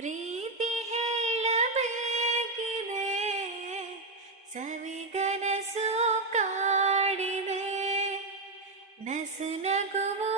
ಪ್ರೀತಿ ಹೇಳಬೇಕಿದೆ ಸವಿಗನಸು ಕಾಡಿದೆ ನಸು ನಗುವೋ